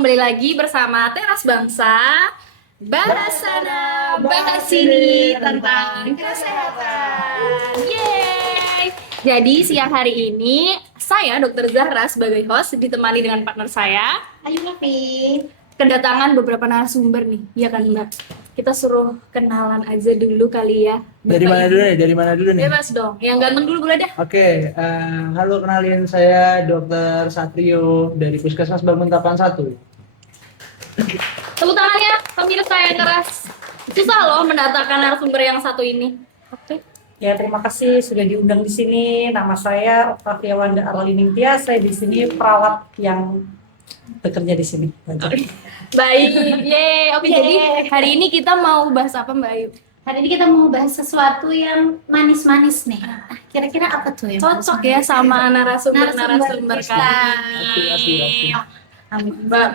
kembali lagi bersama Teras Bangsa. Bahas sana, bahas sini tentang kesehatan. Yeay! Jadi siang hari ini saya Dr. Zahra sebagai host ditemani dengan partner saya Ayo Novi. kedatangan beberapa narasumber nih, ya kan Mbak? Kita suruh kenalan aja dulu kali ya. Dari mana dulu nih? Dari mana dulu nih? Bebas dong, yang ganteng dulu boleh deh. Oke, halo, kenalin saya Dr. Satrio dari Puskesmas Banguntapan 1. Tepuk tangannya, pemirsa yang keras. Susah loh mendatangkan narasumber yang satu ini. Oke. Ya, terima kasih sudah diundang di sini. Nama saya Octavia Wanda Arliningtia. Saya di sini perawat yang bekerja di sini. Baik, yeay. Oke, jadi hari ini kita mau bahas apa Mbak Ayu? Hari ini kita mau bahas sesuatu yang manis-manis nih. Kira-kira apa tuh yang Cocok ya sama narasumber kita. kali Asli. ini.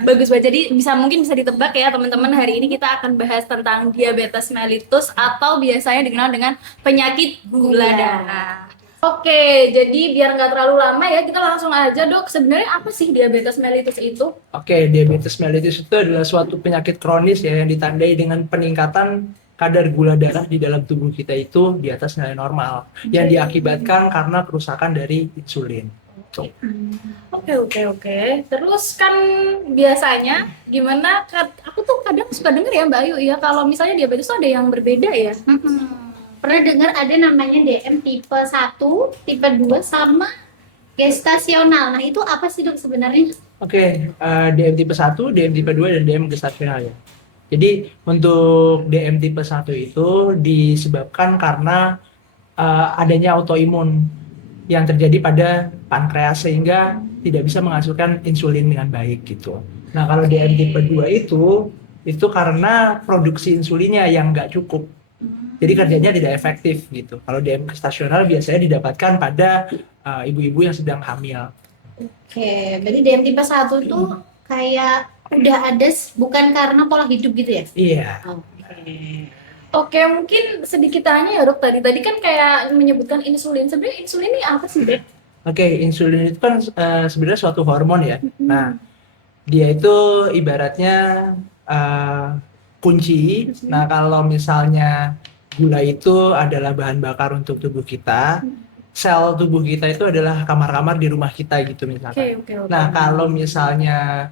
Bagus banget. Jadi mungkin bisa ditebak ya teman-teman, hari ini kita akan bahas tentang diabetes mellitus atau biasanya dikenal dengan penyakit gula darah. Oke, jadi biar nggak terlalu lama ya, kita langsung aja Dok. Sebenarnya apa sih diabetes mellitus itu? Oke, diabetes mellitus itu adalah suatu penyakit kronis ya yang ditandai dengan peningkatan kadar gula darah di dalam tubuh kita itu di atas nilai normal yang diakibatkan karena kerusakan dari insulin. Oke. Terus kan biasanya gimana? Aku tuh kadang suka denger ya Mbak Ayu ya, kalau misalnya diabetes tuh ada yang berbeda ya. Pernah dengar ada namanya DM tipe 1, tipe 2 sama gestasional. Nah, itu apa sih Dok sebenarnya? Oke, DM tipe 1, DM tipe 2, dan DM gestasional ya. Jadi untuk DM tipe 1 itu disebabkan karena adanya autoimun yang terjadi pada pankreas sehingga tidak bisa menghasilkan insulin dengan baik gitu. Nah, kalau DM tipe 2 itu karena produksi insulinnya yang nggak cukup. Jadi kerjanya tidak efektif gitu. Kalau DM gestasional biasanya didapatkan pada ibu-ibu yang sedang hamil. Oke, berarti DM tipe 1 tuh kayak udah ada bukan karena pola hidup gitu ya? Iya. Oke, mungkin sedikit tanya ya Dok, tadi kan kayak menyebutkan insulin. Sebenarnya insulin ini apa sih Dok? Oke, insulin itu kan sebenarnya suatu hormon ya. Nah, dia itu ibaratnya kunci. Nah, kalau misalnya gula itu adalah bahan bakar untuk tubuh kita, sel tubuh kita itu adalah kamar-kamar di rumah kita gitu misalkan. Oke. Nah, kalau misalnya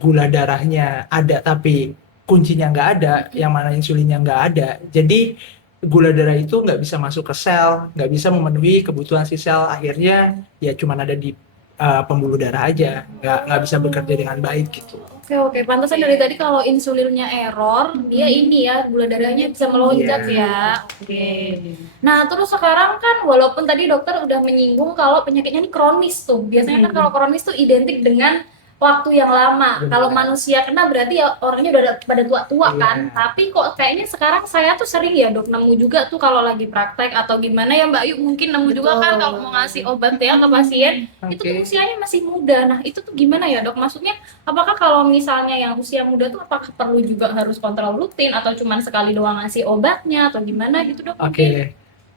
gula darahnya ada tapi kuncinya nggak ada, yang mana insulinnya nggak ada, jadi gula darah itu nggak bisa masuk ke sel, nggak bisa memenuhi kebutuhan si sel, akhirnya ya cuma ada di pembuluh darah aja, nggak bisa bekerja dengan baik gitu. Oke. Pantesan dari tadi kalau insulinnya error, dia ini ya gula darahnya bisa melonjak ya. Oke. Nah, terus sekarang kan walaupun tadi dokter udah menyinggung kalau penyakitnya ini kronis tuh. Biasanya kan kalau kronis tuh identik dengan waktu yang lama. Benar. Kalau manusia kena berarti ya orangnya udah pada tua-tua Iya. kan. Tapi kok kayaknya sekarang saya tuh sering ya Dok nemu juga tuh kalau lagi praktek atau gimana ya Mbak Ayu mungkin nemu juga kan kalau mau ngasih obat ya ke pasien itu tuh Oke. usianya masih muda. Nah, itu tuh gimana ya Dok? Maksudnya apakah kalau misalnya yang usia muda tuh apakah perlu juga harus kontrol rutin atau cuman sekali doang ngasih obatnya atau gimana gitu Dok?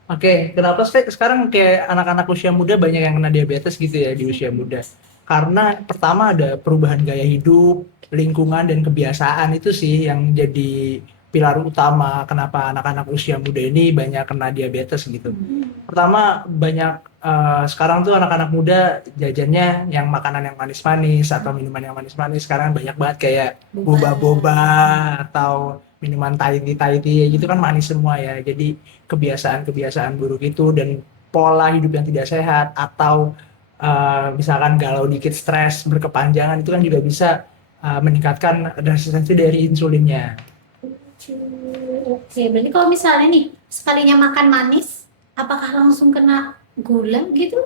Oke, kenapa sekarang kayak anak-anak usia muda banyak yang kena diabetes gitu ya di usia muda? Karena pertama ada perubahan gaya hidup, lingkungan, dan kebiasaan itu sih yang jadi pilar utama kenapa anak-anak usia muda ini banyak kena diabetes gitu. Pertama, banyak sekarang tuh anak-anak muda jajannya yang makanan yang manis-manis atau minuman yang manis-manis. Sekarang banyak banget kayak boba-boba atau minuman Thai tea gitu kan manis semua ya. Jadi kebiasaan-kebiasaan buruk itu dan pola hidup yang tidak sehat atau misalkan galau dikit, stres berkepanjangan itu kan juga bisa meningkatkan resistensi dari insulinnya. Oke, berarti kalau misalnya nih sekalinya makan manis, apakah langsung kena gula gitu?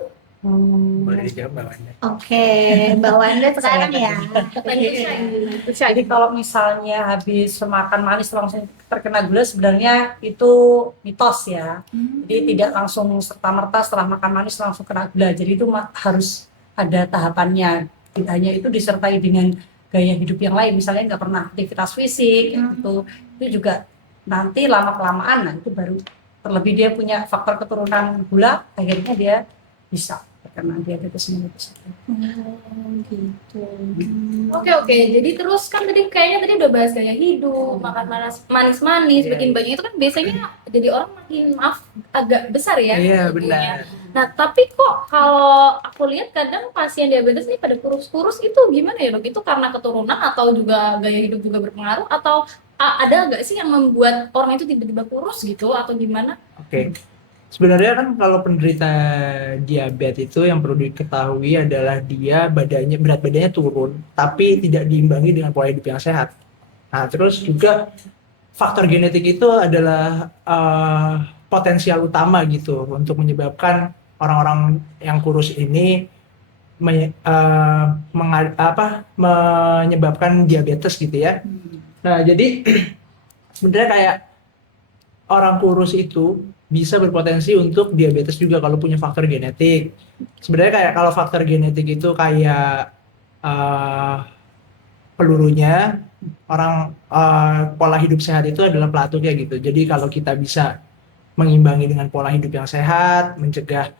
Boleh dijawab bawahnya. Oke, Mbak Wanda sekarang ya. Jadi kalau misalnya habis makan manis langsung terkena gula sebenarnya itu mitos ya. Jadi tidak langsung serta-merta setelah makan manis langsung kena gula. Jadi itu harus ada tahapannya. Tidak hanya itu disertai dengan gaya hidup yang lain, misalnya nggak pernah aktivitas fisik gitu. Itu juga nanti lama-kelamaan nah itu baru terlebih dia punya faktor keturunan gula, akhirnya dia bisa terkena diabetes mellitus. Gitu. Oke, jadi terus kan tadi kayaknya tadi udah bahas gaya hidup, makan manis-manis, Iya, bikin iya. banyak itu kan biasanya jadi orang makin maaf agak besar ya Iya, tubuhnya. benar. Nah, tapi kok kalau aku lihat kadang pasien diabetes ini pada kurus-kurus itu gimana ya dok? Itu karena keturunan atau juga gaya hidup juga berpengaruh atau ada nggak sih yang membuat orang itu tiba-tiba kurus gitu atau gimana? Oke. Sebenarnya kan kalau penderita diabetes itu yang perlu diketahui adalah dia berat badannya turun, tapi tidak diimbangi dengan pola hidup yang sehat. Nah, terus juga faktor genetik itu adalah potensial utama gitu untuk menyebabkan orang-orang yang kurus ini menyebabkan diabetes gitu ya. Nah, jadi sebenarnya kayak orang kurus itu bisa berpotensi untuk diabetes juga kalau punya faktor genetik. Sebenarnya kayak kalau faktor genetik itu kayak eh, pelurunya orang pola hidup sehat itu adalah pelatuknya gitu. Jadi kalau kita bisa mengimbangi dengan pola hidup yang sehat, mencegah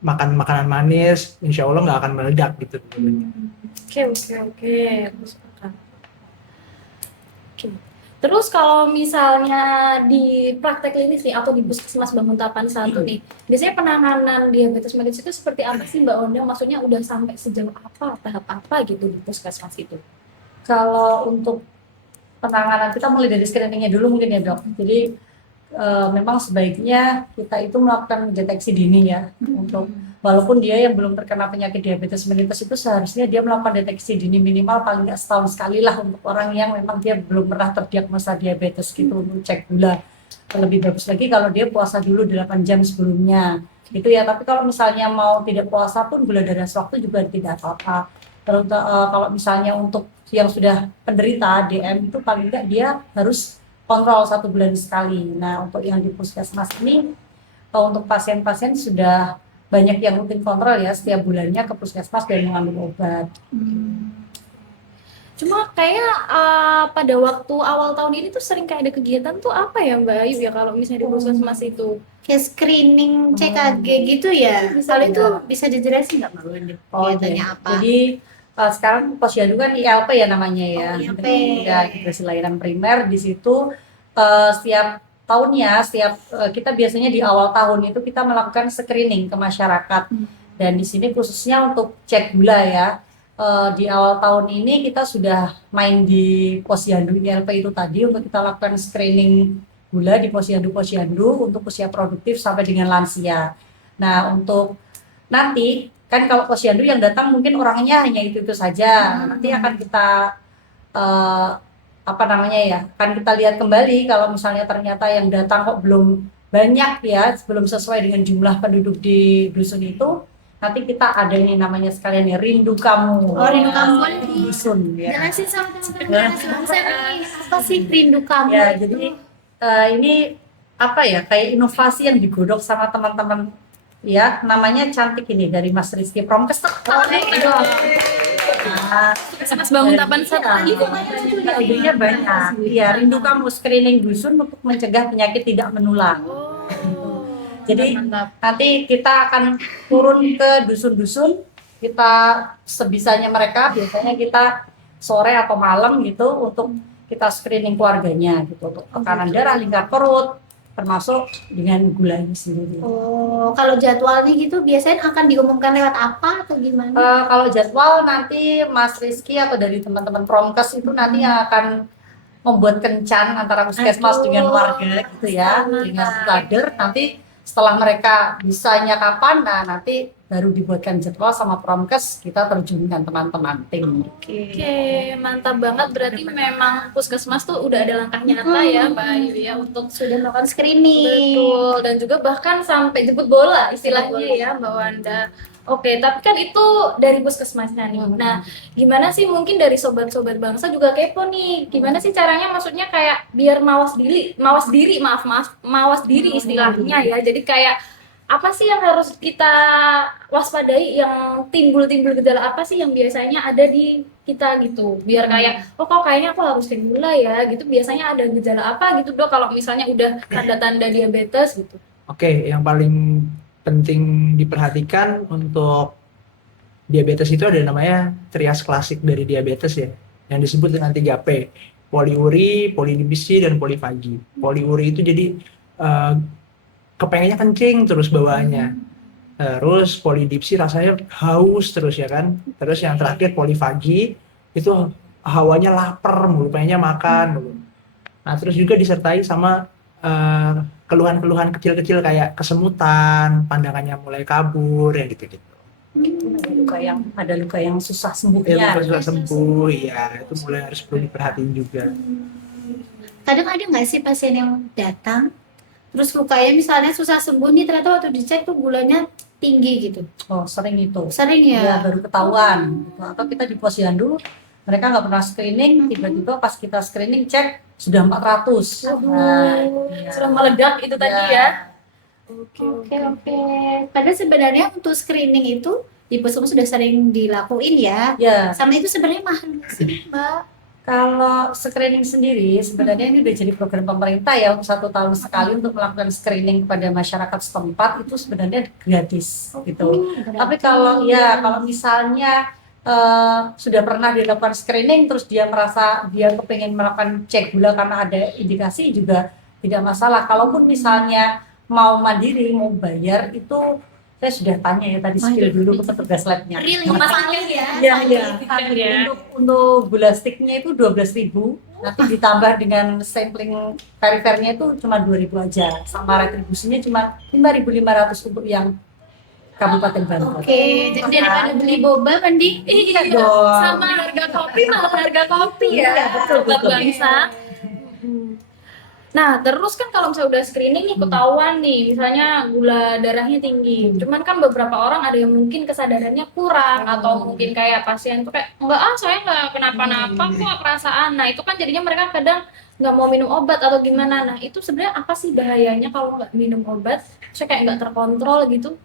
makan makanan manis, insya Allah nggak akan meledak gitu. Oke. Oke. Terus kalau misalnya di praktek klinis nih atau di Puskesmas Banguntapan 1 nih, biasanya penanganan diabetes mellitus itu seperti apa sih Mbak Onda? Maksudnya udah sampai sejauh apa, tahap apa gitu di Puskesmas itu? Kalau untuk penanganan kita mulai dari screeningnya dulu mungkin ya dok. Jadi memang sebaiknya kita itu melakukan deteksi dini ya untuk walaupun dia yang belum terkena penyakit diabetes mellitus itu seharusnya dia melakukan deteksi dini minimal paling nggak setahun sekali lah untuk orang yang memang dia belum pernah terdiagnosa diabetes gitu untuk cek gula. Lebih bagus lagi kalau dia puasa dulu 8 jam sebelumnya gitu ya. Tapi kalau misalnya mau tidak puasa pun gula darah sewaktu juga tidak apa-apa. Terus kalau misalnya untuk yang sudah penderita DM itu paling nggak dia harus kontrol 1 bulan sekali. Nah, untuk yang di puskesmas ini, untuk pasien-pasien sudah banyak yang rutin kontrol ya setiap bulannya ke puskesmas dan mengambil obat. Cuma kayak pada waktu awal tahun ini tuh sering kayak ada kegiatan tuh apa ya Mbak Ayu ya kalau misalnya di Puskesmas itu? Kayak screening CKG gitu ya. Bisa Kalau juga. itu bisa dijelasin nggak Mbak Wendy? Kegiatannya iya. apa? Jadi sekarang posyandu kan ILP ya namanya ya. Oh, ILP. Ya, integrasi layanan primer di situ setiap tahunnya, kita biasanya di awal tahun itu kita melakukan screening ke masyarakat. Dan di sini khususnya untuk cek gula ya. Di awal tahun ini kita sudah main di posyandu ILP itu tadi untuk kita lakukan screening gula di posyandu untuk usia produktif sampai dengan lansia. Nah, untuk nanti kan kalau posyandu yang datang mungkin orangnya hanya itu saja. Nanti akan kita akan kita lihat kembali kalau misalnya ternyata yang datang kok belum banyak ya, belum sesuai dengan jumlah penduduk di dusun itu, nanti kita ada nih namanya sekalian nih Rindu Kamu. Oh, Rindu Kamu boleh dusun ya. jelasin sama teman-teman sebangsa nih, apa sih Rindu Kamu? Ya, jadi ini apa ya, kayak inovasi yang digodok sama teman-teman ya, namanya cantik ini dari Mas Rizky Promkes. Puskesmas Banguntapan 1 lagi kok Idenya banyak. Iya, Rindu Kamu screening dusun untuk mencegah penyakit tidak menular. Jadi nanti kita akan turun ke dusun-dusun, kita sebisanya mereka, biasanya kita sore atau malam gitu untuk kita screening keluarganya gitu untuk tekanan darah, lingkar perut, termasuk dengan gula ini sendiri. Oh, kalau jadwalnya gitu biasanya akan diumumkan lewat apa atau gimana? Kalau jadwal nanti Mas Rizky atau dari teman-teman Promkes itu nanti akan membuat kencan antara puskesmas dengan warga gitu ya, dengan kader. Nanti setelah mereka bisanya kapan, nah nanti baru dibuatkan jadwal sama Promkes, kita terjunkan teman-teman tim. Oke, mantap banget. Berarti memang Puskesmas tuh udah ada langkah nyata ya Mbak Ayu ya untuk Sudah melakukan screening. betul dan juga bahkan sampai jemput bola istilahnya ya Mbak Wanda. Oke, tapi kan itu dari Puskesmasnya nih. Nah, gimana sih mungkin dari sobat-sobat bangsa juga kepo nih. Gimana sih caranya maksudnya kayak biar mawas diri, mawas diri istilahnya ya. Jadi kayak apa sih yang harus kita waspadai yang timbul-timbul gejala apa sih yang biasanya ada di kita gitu. Biar kayak oh kok kayaknya aku harus cek gula ya gitu. Biasanya ada gejala apa gitu Dok kalau misalnya udah tanda-tanda diabetes gitu. Oke, yang paling penting diperhatikan untuk diabetes itu ada namanya trias klasik dari diabetes ya, yang disebut dengan 3P, poliuri, polidipsi, dan polifagi. Poliuri itu jadi kepengennya kencing terus bawaannya. Terus polidipsi rasanya haus terus ya kan. Terus yang terakhir polifagi itu hawanya lapar mulu, pengennya makan mulu. Nah terus juga disertai sama keluhan-keluhan kecil-kecil kayak kesemutan, pandangannya mulai kabur, ya gitu-gitu. Ada luka yang susah Ya, sembuhnya. luka susah sembuh, ya itu mulai harus perlu diperhatiin juga. Kadang ada nggak sih pasien yang datang terus lukanya misalnya susah sembuh nih, ternyata waktu dicek tuh gulanya tinggi gitu. Oh, sering itu. Sering ya? Ya, baru ketahuan. Atau kita di posyandu, mereka nggak pernah screening, tiba-tiba pas kita screening cek sudah 400. Nah, iya. Sudah meledak itu tadi ya. Oke. Padahal sebenarnya untuk screening itu di puskesmas sudah sering dilakuin ya. Ya, Sama itu sebenarnya mahal nggak sih, Mbak? kalau screening sendiri sebenarnya ini udah jadi program pemerintah ya, untuk 1 tahun sekali untuk melakukan screening kepada masyarakat setempat, itu sebenarnya gratis gitu. Tapi kalau misalnya sudah pernah dilakukan screening terus dia merasa dia kepengen melakukan cek gula karena ada indikasi, juga tidak masalah. Kalaupun misalnya mau mandiri, mau bayar, itu saya sudah tanya ya tadi, skill dulu ke petugas labnya. Real pasangnya ya. Iya. Untuk gula sticknya itu 12.000, nanti ditambah dengan sampling perifernya itu cuma 2.000 aja, sama retribusinya cuma 5.500 untuk yang Kabupaten Banten. Oke, jadi daripada beli boba mending Iya dong. sama harga kopi malah harga kopi ya. Iya, betul. Bangsa. Nah, terus kan kalau misalnya udah screening nih ketahuan nih, misalnya gula darahnya tinggi. Cuman kan beberapa orang ada yang mungkin kesadarannya kurang atau mungkin kayak pasien tuh kayak enggak saya nggak kenapa-napa kok perasaan. Nah, itu kan jadinya mereka kadang nggak mau minum obat atau gimana. Nah, itu sebenarnya apa sih bahayanya kalau nggak minum obat? Saya kayak nggak terkontrol gitu.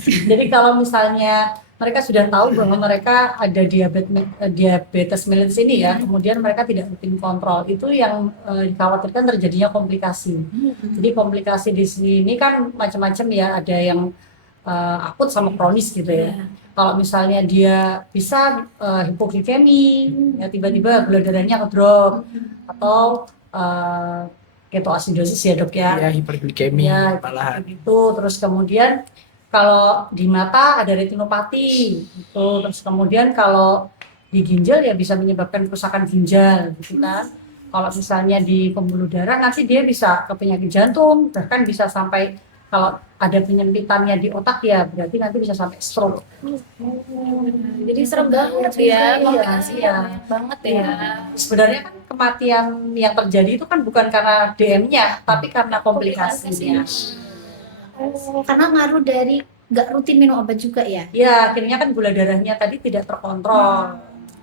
Jadi kalau misalnya mereka sudah tahu bahwa mereka ada diabetes mellitus ini ya, kemudian mereka tidak rutin kontrol, itu yang dikhawatirkan terjadinya komplikasi. Jadi komplikasi di sini kan macam-macam ya, ada yang akut sama kronis gitu ya. Kalau misalnya dia bisa hipoglikemi, ya tiba-tiba gula darahnya ngedrop, atau ketoasidosis ya dok ya. Ya, hiperglikemi Ya, malahan. itu. Terus kemudian kalau di mata ada retinopati, gitu. Terus kemudian kalau di ginjal ya bisa menyebabkan kerusakan ginjal, gitu kan. Kalau misalnya di pembuluh darah nanti dia bisa ke penyakit jantung, bahkan bisa sampai, kalau ada penyempitannya di otak ya berarti nanti bisa sampai stroke. Jadi serem banget ya, Iya. banget ya. Sebenarnya kan kematian yang terjadi itu kan bukan karena DM-nya, tapi karena komplikasinya. karena ngaruh dari nggak rutin minum obat juga ya. Ya, akhirnya kan gula darahnya tadi tidak terkontrol.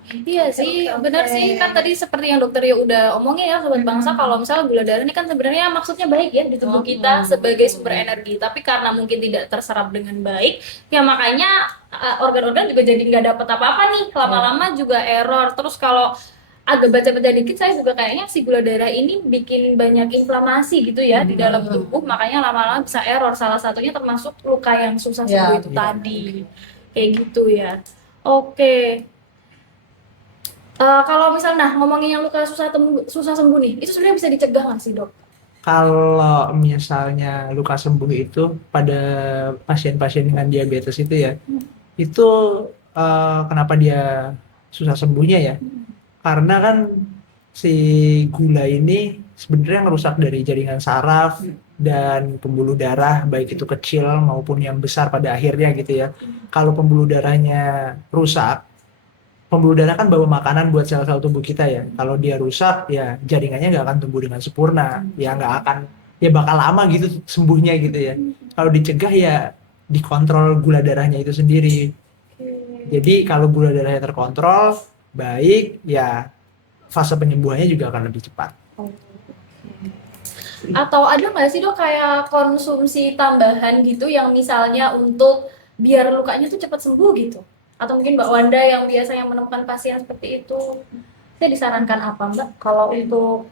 Iya sih, benar sih, kan tadi seperti yang dokter ya udah omongin ya Sobat Bangsa, kalau misalnya gula darah ini kan sebenarnya maksudnya baik ya di tubuh kita sebagai sumber energi, tapi karena mungkin tidak terserap dengan baik, ya makanya organ-organ juga jadi nggak dapat apa-apa nih, lama-lama juga error. Terus kalau agak baca-baca dikit, saya juga kayaknya si gula darah ini bikin banyak inflamasi gitu ya di dalam tubuh, makanya lama-lama bisa error, salah satunya termasuk luka yang susah sembuh itu tadi, kayak gitu ya. Oke. Kalau misalnya ngomongin yang luka susah sembuh nih, itu sebenarnya bisa dicegah nggak sih dok? Kalau misalnya luka sembuh itu pada pasien-pasien dengan diabetes itu ya, itu kenapa dia susah sembuhnya ya? Karena kan si gula ini sebenarnya ngerusak dari jaringan saraf dan pembuluh darah, baik itu kecil maupun yang besar pada akhirnya gitu ya. Kalau pembuluh darahnya rusak, pembuluh darah kan bawa makanan buat sel-sel tubuh kita ya. Kalau dia rusak, ya jaringannya nggak akan tumbuh dengan sempurna. Ya nggak akan, ya bakal lama gitu sembuhnya gitu ya. Kalau dicegah ya dikontrol gula darahnya itu sendiri. Jadi kalau gula darahnya terkontrol, baik, ya fase penyembuhannya juga akan lebih cepat. Atau ada nggak sih dok kayak konsumsi tambahan gitu yang misalnya untuk biar lukanya tuh cepat sembuh gitu? Atau mungkin Mbak Wanda yang biasanya menemukan pasien seperti itu, saya disarankan apa Mbak? Kalau untuk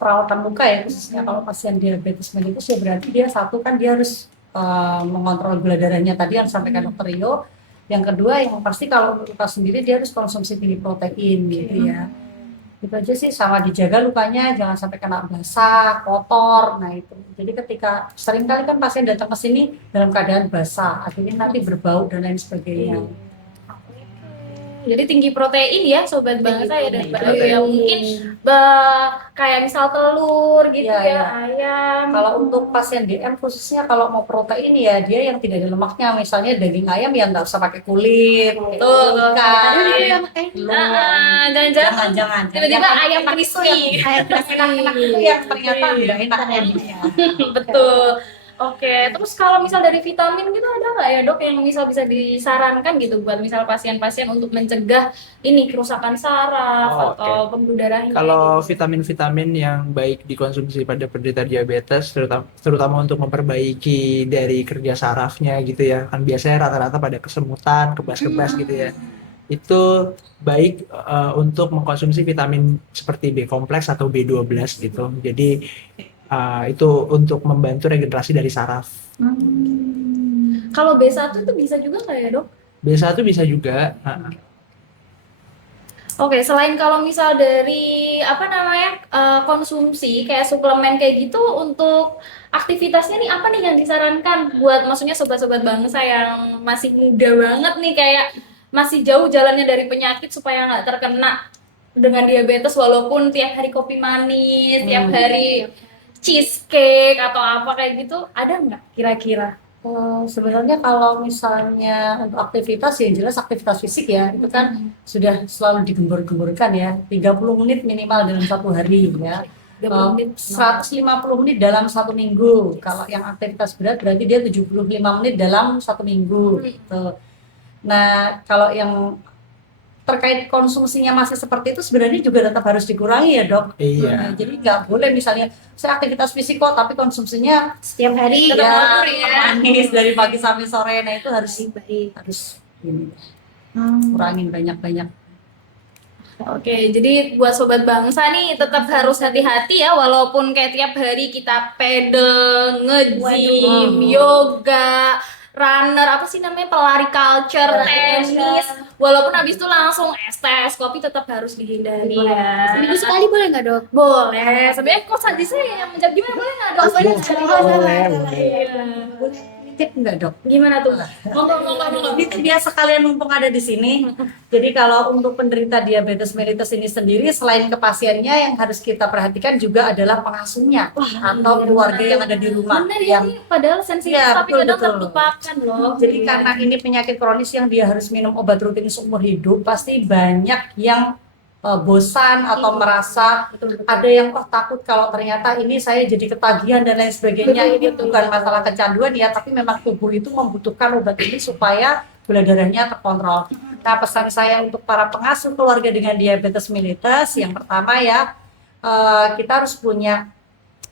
perawatan luka ya, khususnya kalau pasien diabetes mellitus ya berarti dia satu kan dia harus mengontrol gula darahnya tadi yang disampaikan dokter Rio. Yang kedua yang pasti kalau luka sendiri dia harus konsumsi tinggi protein gitu ya. Itu aja sih, sama dijaga lukanya jangan sampai kena basah, kotor. Nah itu. Jadi ketika seringkali kan pasien datang ke sini dalam keadaan basah, akhirnya nanti berbau dan lain sebagainya. Jadi tinggi protein ya sobat bangsa ya, dan protein. yang mungkin kayak misal telur gitu Iya, ya, iya. ayam. Kalau untuk pasien DM khususnya kalau mau protein ya dia yang tidak ada lemaknya, misalnya daging ayam yang nggak usah pakai kulit, Betul. ikan, Ada juga yang Jangan-jangan jangan. tiba-tiba Yang ayam enak itu crispy. yang enak-enak itu yang ternyata nggak enak endingnya. Betul. Oke, terus kalau misal dari vitamin gitu ada nggak ya dok yang misal bisa disarankan gitu buat misal pasien-pasien untuk mencegah ini kerusakan saraf Oh, atau pembuluh darahnya? Kalau gitu? vitamin-vitamin yang baik dikonsumsi pada penderita diabetes, terutama untuk memperbaiki dari kerja sarafnya gitu ya, kan biasanya rata-rata pada kesemutan, kebas-kebas gitu ya. Itu baik untuk mengkonsumsi vitamin seperti B kompleks atau B12 gitu. Jadi itu untuk membantu regenerasi dari saraf. Kalau B1 itu bisa juga nggak ya dok? B1 bisa juga. Oke, selain kalau misal dari apa namanya konsumsi kayak suplemen kayak gitu, untuk aktivitasnya nih apa nih yang disarankan buat maksudnya sobat-sobat bangsa yang masih muda banget nih, kayak masih jauh jalannya dari penyakit supaya nggak terkena dengan diabetes walaupun tiap hari kopi manis, tiap hari cheesecake atau apa kayak gitu, ada nggak kira-kira? Sebenarnya kalau misalnya untuk aktivitas yang jelas aktivitas fisik ya itu kan sudah selalu digembur-gemburkan ya, 30 menit minimal dalam satu hari ya. 30 menit. 150 menit dalam satu minggu. Kalau yang aktivitas berat berarti dia 75 menit dalam satu minggu gitu. Nah, kalau yang terkait konsumsinya masih seperti itu sebenarnya juga tetap harus dikurangi ya dok. Iya. Nah, jadi nggak boleh misalnya saya aktivitas fisik kok tapi konsumsinya setiap hari Tetap ya ngatur ya. manis dari pagi sampai sore. Nah itu harus ini, kurangin banyak-banyak. Oke, jadi buat sobat bangsa nih tetap harus hati-hati ya, walaupun kayak tiap hari kita pedal, nge-gym, Waduh. yoga, runner, apa sih namanya, pelari culture, tenis, walaupun habis itu langsung es kopi tetap harus dihindari ya. seminggu sekali boleh nggak dok? Boleh, sebenarnya kok saja saya yang menjawab gimana, boleh nggak dok? Boleh. Tip enggak dok? Gimana tuh? Ngomong. Itu dia sekalian mumpung ada di sini. Jadi kalau untuk penderita diabetes mellitus ini sendiri, selain ke pasiennya yang harus kita perhatikan juga adalah pengasuhnya atau keluarga yang ada di rumah. Bener ya, Yang ini padahal sensitif Ya, tapi betul, kadang betul. terlupakan loh. Jadi karena ini penyakit kronis yang dia harus minum obat rutin seumur hidup, pasti banyak yang bosan atau merasa ada yang takut kalau ternyata ini saya jadi ketagihan dan lain sebagainya. Ini bukan masalah kecanduan ya, tapi memang tubuh itu membutuhkan obat ini supaya gula darahnya terkontrol. Nah, pesan saya untuk para pengasuh keluarga dengan diabetes mellitus, yang pertama ya, kita harus punya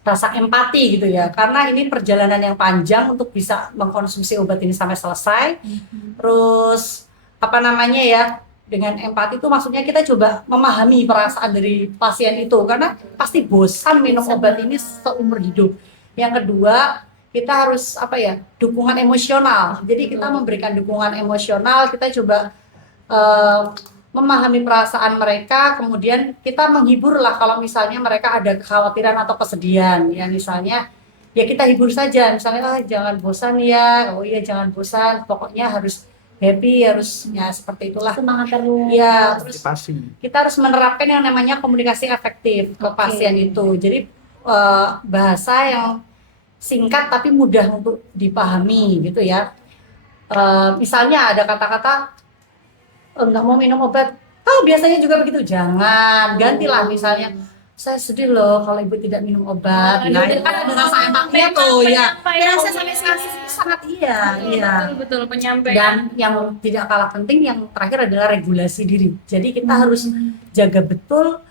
rasa empati gitu ya, karena ini perjalanan yang panjang untuk bisa mengkonsumsi obat ini sampai selesai. Terus apa namanya ya, dengan empati itu maksudnya kita coba memahami perasaan dari pasien itu, karena pasti bosan minum obat ini seumur hidup. Yang kedua, kita harus apa ya, dukungan emosional. Jadi kita memberikan dukungan emosional, kita coba memahami perasaan mereka, kemudian kita menghibur lah kalau misalnya mereka ada kekhawatiran atau kesedihan ya, misalnya ya kita hibur saja, misalnya jangan bosan ya, oh iya jangan bosan, pokoknya harus happy, harus ya seperti itulah, Semangat terus. ya. Terus Pasti. kita harus menerapkan yang namanya komunikasi efektif ke pasien itu. Jadi bahasa yang singkat tapi mudah untuk dipahami gitu ya. Misalnya ada kata-kata nggak mau minum obat, biasanya juga begitu, jangan, gantilah misalnya saya sedih loh kalau ibu tidak minum obat. Nah itu kan ada rasa empati tuh ya, rasa sampai sekarang itu sangat iya. Betul, penyampaian. Dan yang tidak kalah penting yang terakhir adalah regulasi diri. Jadi kita harus jaga betul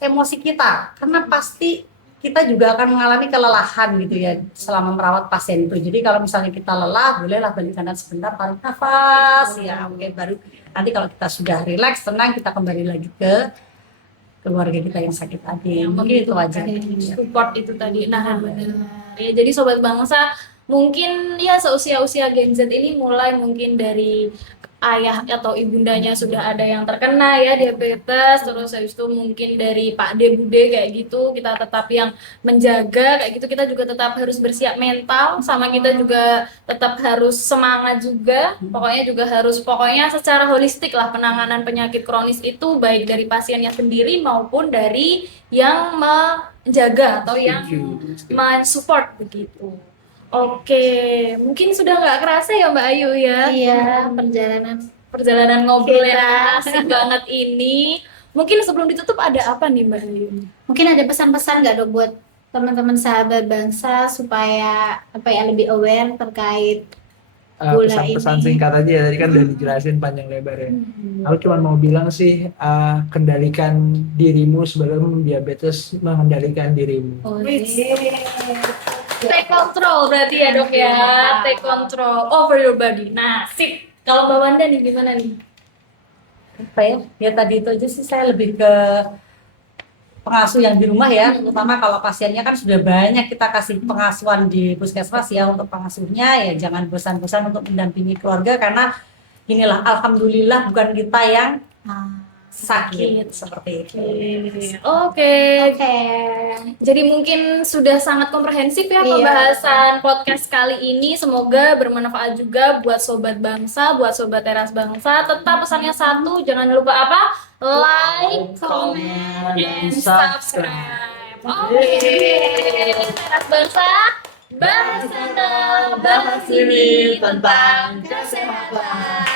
emosi kita, karena pasti kita juga akan mengalami kelelahan gitu ya selama merawat pasien itu. Jadi kalau misalnya kita lelah, bolehlah balik kanan sebentar, tarik nafas ya, oke, baru nanti kalau kita sudah rileks, tenang, kita kembali lagi ke keluarga kita yang sakit hati. Mungkin itu aja. Support itu tadi. Nah, benar. Ya, jadi sobat bangsa, mungkin ya seusia-usia Gen Z ini mulai mungkin dari ayah atau ibundanya sudah ada yang terkena ya diabetes, terus habis itu mungkin dari Pak De Bude kayak gitu, kita tetap yang menjaga kayak gitu, kita juga tetap harus bersiap mental, sama kita juga tetap harus semangat juga, pokoknya juga harus pokoknya secara holistik lah penanganan penyakit kronis itu baik dari pasiennya sendiri maupun dari yang menjaga atau yang Setuju. mensupport begitu. Oke, mungkin sudah nggak kerasa ya Mbak Ayu ya Iya, perjalanan ngobrol Kita. yang asik banget ini. Mungkin sebelum ditutup ada apa nih Mbak Ayu? mungkin ada pesan-pesan nggak dok buat teman-teman sahabat bangsa supaya apa ya lebih aware terkait Gula Pesan-pesan ini. singkat aja ya, tadi kan udah dijelasin panjang lebar ya. Aku cuma mau bilang sih, kendalikan dirimu sebelum diabetes mengendalikan dirimu. Take control berarti ya dok ya, take control over your body. Nah, sip. Kalau Mbak Wanda nih gimana nih? Apa ya? Ya tadi itu aja sih, saya lebih ke pengasuh yang di rumah ya, terutama kalau pasiennya kan sudah banyak, kita kasih pengasuhan di puskesmas ya. Untuk pengasuhnya ya jangan bosan-bosan untuk mendampingi keluarga, karena inilah alhamdulillah bukan kita yang sakit seperti itu. Oke. Oke. Jadi mungkin sudah sangat komprehensif ya Iya. pembahasan podcast kali ini. Semoga bermanfaat juga buat sobat bangsa, buat sobat teras bangsa. Tetap pesannya satu, jangan lupa apa? Like, comment, and subscribe. Oke. Teras bangsa, bahas sana, bahas sini tentang kesehatan.